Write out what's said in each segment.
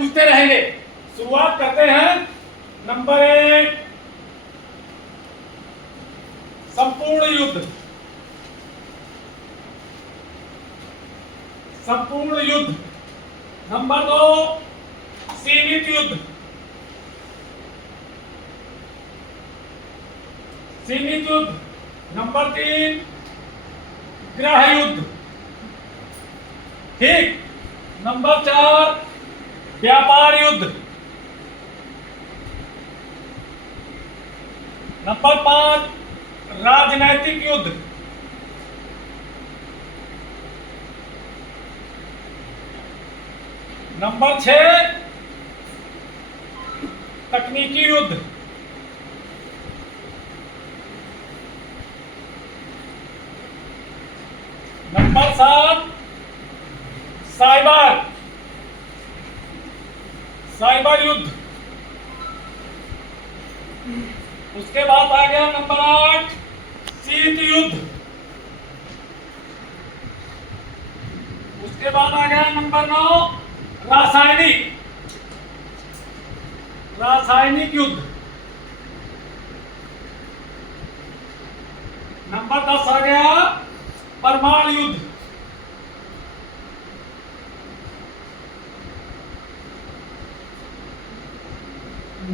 पूछते रहेंगे। शुरुआत करते हैं नंबर 1, संपूर्ण युद्ध। संपूर्ण युद्ध। नंबर 2, सीमित युद्ध। सीमित युद्ध। नंबर 3, गृह युद्ध। ठीक। नंबर 4, व्यापार युद्ध। नंबर 5, राजनैतिक युद्ध। नंबर 6, तकनीकी युद्ध। नंबर 7, साइबर युद्ध। उसके बाद आ गया नंबर 8, शीत युद्ध। उसके बाद आ गया नंबर 9, रासायनिक युद्ध। नंबर 10 आ गया परमाणु युद्ध।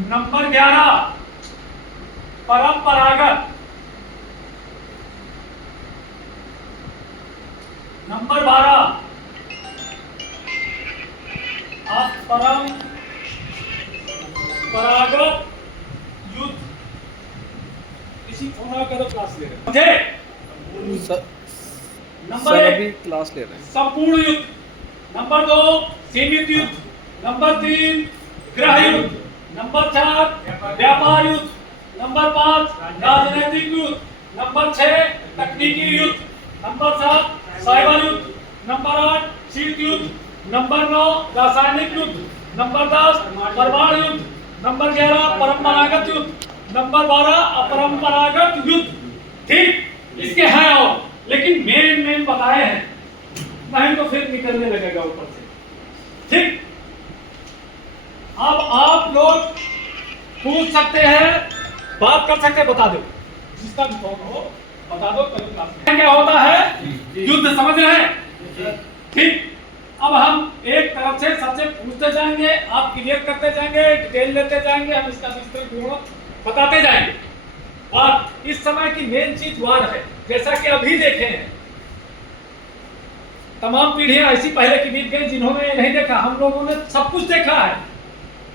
नंबर 11, परंपरागत। नंबर 12, परंपरागत युद्ध। इसी थोड़ा करो क्लास ले रहे हैं। नंबर 1 क्लास ले रहे हैं। संपूर्ण युद्ध। नंबर 2, सीमित युद्ध। नंबर 3, गृह युद्ध। नंबर 4, व्यापार युद्ध। नंबर 5, राजनीतिक युद्ध। नंबर 6, तकनीकी युद्ध। नंबर 7, साइबर युद्ध। नंबर 8, शीत युद्ध। नंबर 9, रासायनिक युद्ध। नंबर 10, परमाणु युद्ध। नंबर 11, परंपरागत युद्ध। नंबर 12, अपरंपरागत युद्ध। ठीक। इसके हैं और, लेकिन मेन बताए हैं, नहीं तो फिर निकलने लगेगा ऊपर से। ठीक। अब आप लोग पूछ सकते हैं, बात कर सकते हैं, बता दो, जिसका भी फोन हो बता दो। कल क्लास में क्या होता है, युद्ध समझ रहे हैं। ठीक। अब हम एक तरफ से सबसे पूछते जाएंगे, आप क्लियर करते जाएंगे, डिटेल लेते जाएंगे, हम इसका विस्तृत विवरण बताते जाएंगे। और इस समय की मेन चीज वार है, जैसा कि अभी देखे हैं। तमाम पीढ़ियां ऐसी पहले की बीत गई जिन्होंने नहीं देखा। हम लोगों ने सब कुछ देखा है।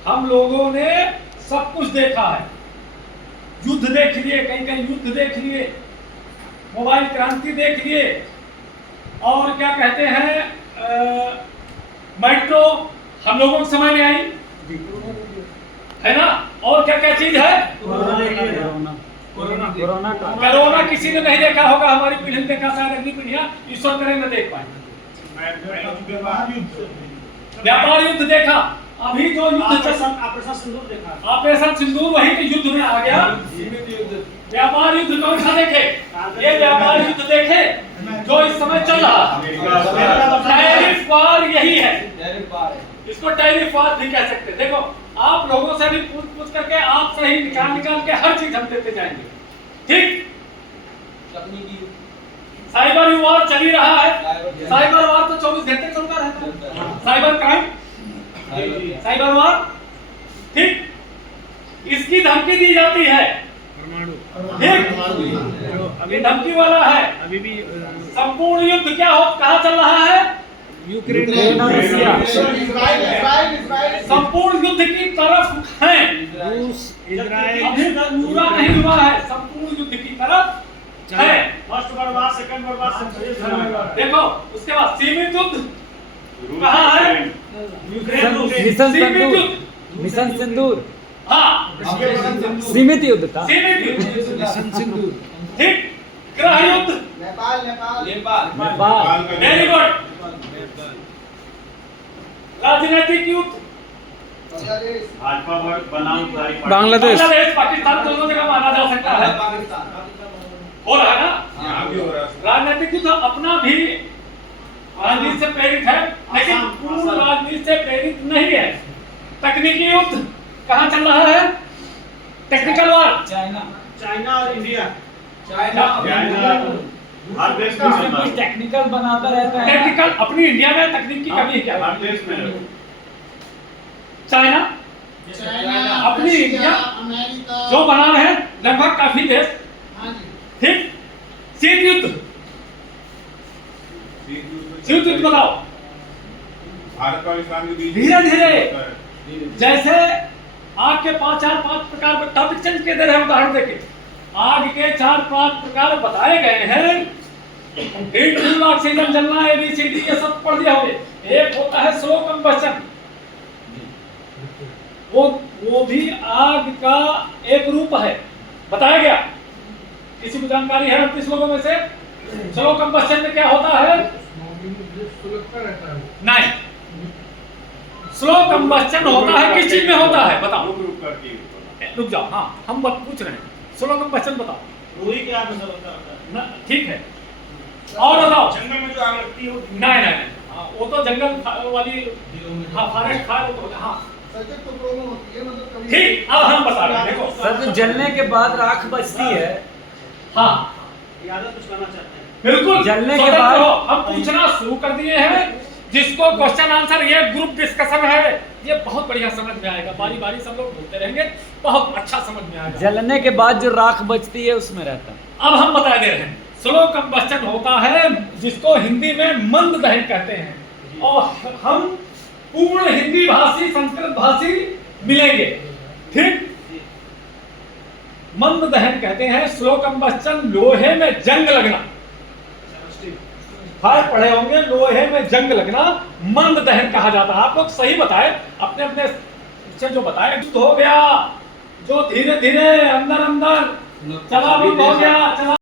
हम लोगों ने सब कुछ देखा है। युद्ध देख लिए, कहीं कहीं युद्ध देख लिए, मोबाइल क्रांति देख लिए, और क्या कहते हैं, मेट्रो हम लोगों के समय में आई है ना। और क्या क्या चीज है, कोरोना किसी ने नहीं देखा होगा, हमारी पीढ़ी ने देखा, शायद अगली पीढ़ियां ईश्वर करे न देख पाए। व्यापार युद्ध देखा। अभी जो युद्ध ऑपरेशन सिंदूर देखा, ऑपरेशन सिंदूर वही के युद्ध में आ गया। व्यापार युद्ध कौन सा देखे, ये व्यापार युद्ध देखे जो इस समय चल रहा है। टैरिफ वार यही है, इसको टैरिफ वार भी कह सकते हैं। देखो, आप लोगों से भी पूछ करके आप सही निकाल के हर चीज हम देते जाएंगे। ठीक। साइबर वार चल ही रहा है। साइबर वार तो 24 घंटे चलता रहता है। साइबर क्राइम, साइबर वार। ठीक। इसकी धमकी दी जाती है। अभी धमकी वाला है। अभी भी संपूर्ण युद्ध क्या हो, कहाँ चल रहा है, यूक्रेन और रशिया। संपूर्ण युद्ध की तरफ है। रूस, इजराइल अभी पूरा नहीं हुआ है, संपूर्ण युद्ध की तरफ है। First world war, second world war. देखो, उसके बाद सीमित युद्ध कहाँ है, मिशन सिंदूर। हाँ, सीमित युद्ध था। सीमित युद्ध, मिशन सिंदूर। ठीक। गृह युद्ध, नेपाल। Very good. राजनीतिक युद्ध, बांग्लादेश। पाकिस्तान दोनों जगह माना जा सकता है। हो रहा है ना। राजनीतिक युद्ध अपना भी राजनीति से प्रेरित है, लेकिन पूर्ण राजनीति से प्रेरित नहीं है। तकनीकी युद्ध कहाँ चल रहा है? Technical war. चाइना। चाइना और इंडिया। चाइना हर देश का कुछ न कुछ टेक्निकल बनाता रहता है। टेक्निकल अपनी इंडिया में तकनीक की कमी है क्या? हर देश में चाइना चाइना, अपनी रशिया, इंडिया अमेरिका, जो बना रहे हैं लगभग काफी देश। हाँ जी, ठीक, शीत युद्ध, शीत युद्ध बताओ। भारत पाकिस्तान के बीच धीरे धीरे जैसे आग के पांच प्रकार टॉपिक चेंज के दे रहे हैं, उदाहरण देके आग के 4-5 प्रकार बताए गए हैं। हीट फ्यूल, ऑक्सीजन जलना, ABCD ये सब पढ़ दिया होगे। एक होता है स्लो कंबशन, वो भी आग का एक रूप है, बताया गया। किसी को जानकारी है 29 लोगों में से? स्लो कंबशन में क्या होता है? नहीं, स्लो कंबशन होता है किस चीज में होता है बताओ? रुक करके रुक जाओ, हाँ हम बात पूछ रहे हैं। स्लो कंबशन बताओ रूही के आग में सब होता है। ना, ठीक है। और बताओ। जंगल में जो आग लगती है वो नहीं, हाँ, वो तो जंगल वाली, हाँ फॉरेस्ट फायर तो हाँ सचेत तो प्रॉब्लम होती है, मतलब कभी ठीक। अब हम बता रहे हैं, देखो सर तो जलने के बाद राख बचती है। हाँ यादव कुछ करना चाहते हैं। बिल्कुल, जलने के स्वतंत्र बाद- हो। हम पूछना शुरू कर दिए हैं। जिसको क्वेश्चन आंसर ये ग्रुप डिस्कशन है, ये बहुत बढ़िया समझ में आएगा। बारी बारी सब लोग बोलते रहेंगे, बहुत अच्छा समझ में आएगा। जलने के बाद जो राख बचती है उसमें रहता है। अब हम बता दे रहे हैं, स्लो कंबस्टन होता है जिसको हिंदी में मंद दहन कहते हैं। और हम पूर्ण हिंदी भाषी संस्कृत भाषी मिलेंगे, ठीक। मंद दहन कहते हैं स्लो कंबस्टन, लोहे में जंग लगना। फायर पढ़े होंगे, लोहे में जंग लगना मंद दहन कहा जाता है। आप लोग सही बताए, अपने अपने से जो बताए। युद्ध हो गया जो धीरे धीरे अंदर अंदर चला, हो गया चला।